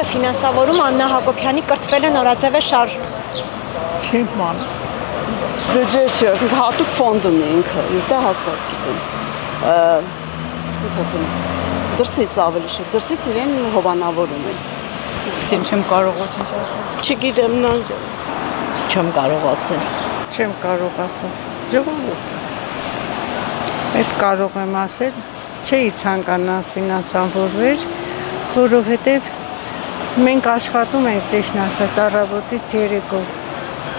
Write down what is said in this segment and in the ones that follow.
է ֆինանսավորում Աննա Հակոբյանի կրթվել է նորաձև է շարժում։ Չեմ ման։ Բյուջետ չէ, հատուկ ֆոնդ ունի ինքը, ես դա հաստատ գիտեմ։ Ես ասեմ, դրսից ավելի շատ, դրսից իրեն հովանավորում են։ Գիտեմ, չեմ կարող ոչինչ ասել։ Չգիտեմ, Չեմ կարող ասել։ Չեմ կարող ասել։ Ժողովուրդ։ Այդ կարող եմ ասել, չէի ցանկանա ֆինանսավորվեր, որովհետև մենք աշխատում ենք ճիշտ ասած առավոտից երեկով,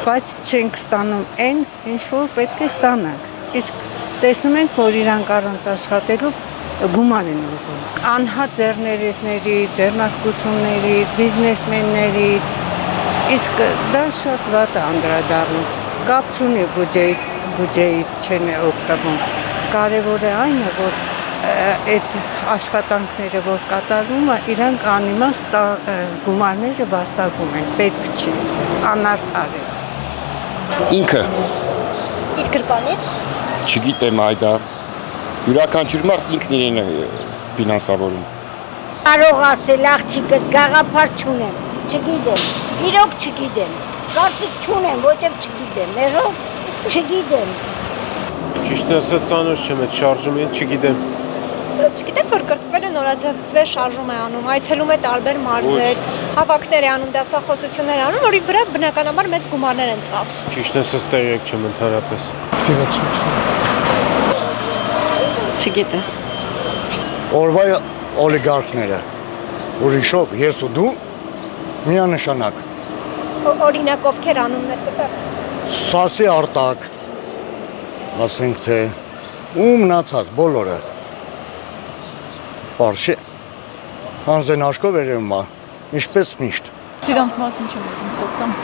բայց չենք ստանում այն, ինչ որ պետք է ստանանք։ Իսկ տեսնում ենք, որ իրանք առանց աշխատելու գումար են ուզում։ Անհատ ձեռներեցներից, ձեռնարկություններից, բիզնեսմեններից, իսկ դա շատ վատ է անդրադառնում։ Կապ չունի բյուջեից չեն օգտվում։ Կարևոր է այն, որ այդ աշխատանքները, որ կատարվում է, իրանք անիմաստ գումարները վաստակում են, պետք չի, անարդար է։ Ինքը։ Իր գրպանից։ Չգիտեմ այդա։ Յուրաքանչյուր մարդ ինքն իրեն է ֆինանսավորում։ Կարող ասել աղջիկս գաղափար չունեմ, չգիտեմ, իրոք չգիտեմ, կարծիք չունեմ, որտև չգիտեմ, մերով չգիտեմ։ Ճիշտ ասած ծանոթ չեմ այդ շարժումին, չգիտեմ։ Չգիտեք, որ կրթվել է նորաձև է շարժում է անում, այցելում է տարբեր մարզեր, հավաքներ է անում, դասախոսություններ է անում, որի վրա բնականաբար մեծ գումարներ են ծախսում։ Ճիշտ ասած տեղյակ չեմ ընդհանրապես։ չգիտեմ։ Օրվա օլիգարխները, ուրիշով ես ու դու միանշանակ։ Օրինակ ովքեր անուններ կտակ։ Սասի Արտակ, ասենք թե ու մնացած բոլորը։ Պարզ չէ, հանձեն աշկով երևում է, ինչպես միշտ։ Սրանց մասին չեմ ուզում խոսամ։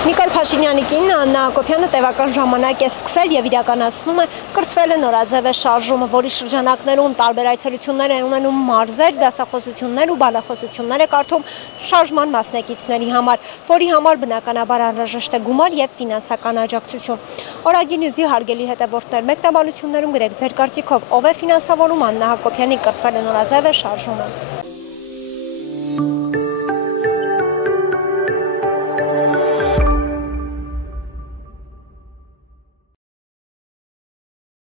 Նիկոլ Փաշինյանի կինն Աննա Հակոբյանը տևական ժամանակ է սկսել եւ իրականացնում է կրթվել է նորաձև է շարժումը, որի շրջանակներում տարբեր այցելություններ են ունենում մարզեր, դասախոսություններ ու բանախոսություններ է կարդում շարժման մասնակիցների համար, որի համար բնականաբար անհրաժեշտ է գումար եւ ֆինանսական աջակցություն։ Օրագի նյուզի հարգելի հետևորդներ, մեկնաբանություններում գրեք ձեր կարծիքով ով է ֆինանսավորում Աննա Հակոբյանի կրթվել է նորաձև է շարժումը։